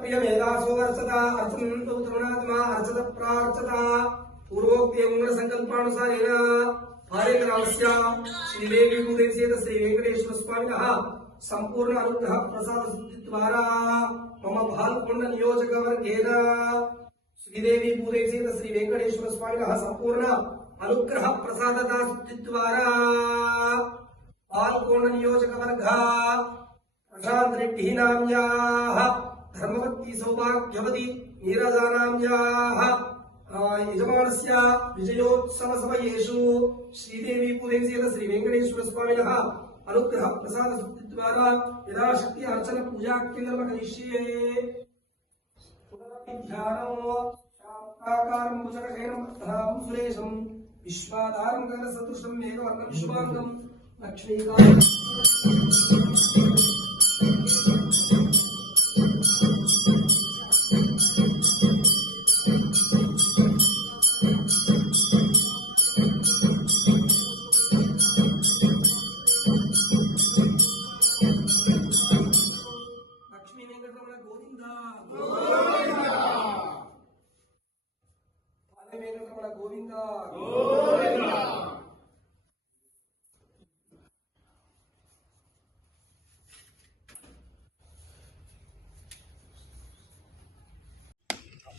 प्रियमेधासोऽर्चता अर्थम् तृणात्मा अर्चत प्रार्चता पूर्वोक्तेगुणसङ्कल्पानुसारेण पारेकरामस्य श्रीवेङ्कूरेशेत श्रीवेङ्कटेश्वरस्वामिनः सम्पूर्ण अनुग्रह प्रसादसिद्धिद्वारा मम भाल्कुण्डनियोजकवर्गेण श्रीदेवी पूरेशेत श्रीवेङ्कटेश्वरस्वामिनः सम्पूर्ण अनुग्रह प्रसाददासिद्धिद्वारा पाल्कोण्डनियोजकवर्गः प्रशान्तरेड्डीनाम्याः धर्मवत्ती सौभाग्यवती श्रीदेवी पूजयितेन श्रीवेङ्कटेश्वरस्वामिनः अनुग्रह प्रसादद्वारा अर्चन पूजा केन्द्रं करिष्ये पुनरभिध्यानमुचकशैरमुसुरेशम् विश्वाधारं లక్ష్మీ వెంకటరమణ గోవింద పాలె వెంకటరమణ గోవింద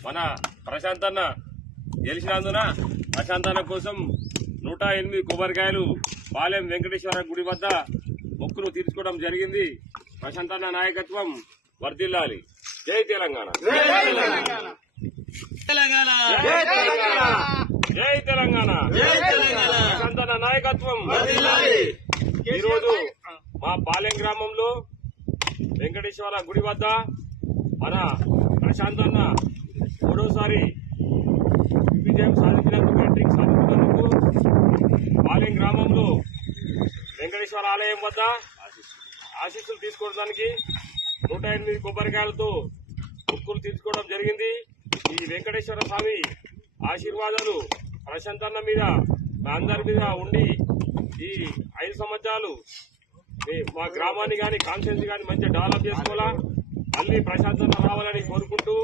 మన ప్రశాంత్ అన్న గెలిచినందున ప్రశాంత్ అన్న కోసం నూట ఎనిమిది కొబ్బరికాయలు పాలెం వెంకటేశ్వర గుడి వద్ద మొక్కులు తీర్చుకోవడం జరిగింది. ప్రశాంత్ అన్న నాయకత్వం వర్ధిల్లాలి. జై తెలంగాణ. తెలంగాణ. జై తెలంగాణ. జై తెలంగాణ. జై తెలంగాణ. ప్రశాంత్ అన్న నాయకత్వం వర్ధిల్లాలి. ఈరోజు మా పాలెం గ్రామంలో వెంకటేశ్వర గుడి వద్ద మన ప్రశాంత్ అన్న మూడోసారి విజయం సాధించినందుకు హ్యాట్రిక్ సాధించినందుకు పాలెం గ్రామంలో వెంకటేశ్వర ఆలయం వద్ద ఆశీస్సులు తీసుకోవడానికి నూట ఎనిమిది కొబ్బరికాయలతో ముక్కులు తీసుకోవడం జరిగింది. ఈ వెంకటేశ్వర స్వామి ఆశీర్వాదాలు ప్రశాంతన్న మీద మా అందరి మీద ఉండి ఈ ఐదు సంవత్సరాలు మా గ్రామాన్ని కానీ కాన్స్టిట్యూన్సీ కానీ మంచిగా డెవలప్ చేసుకోవాలా? మళ్ళీ ప్రశాంతత రావాలని కోరుకుంటూ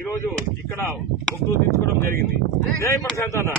ఈరోజు ఇక్కడ ముక్కులు తీసుకోవడం జరిగింది. జై ప్రశాంతన్న.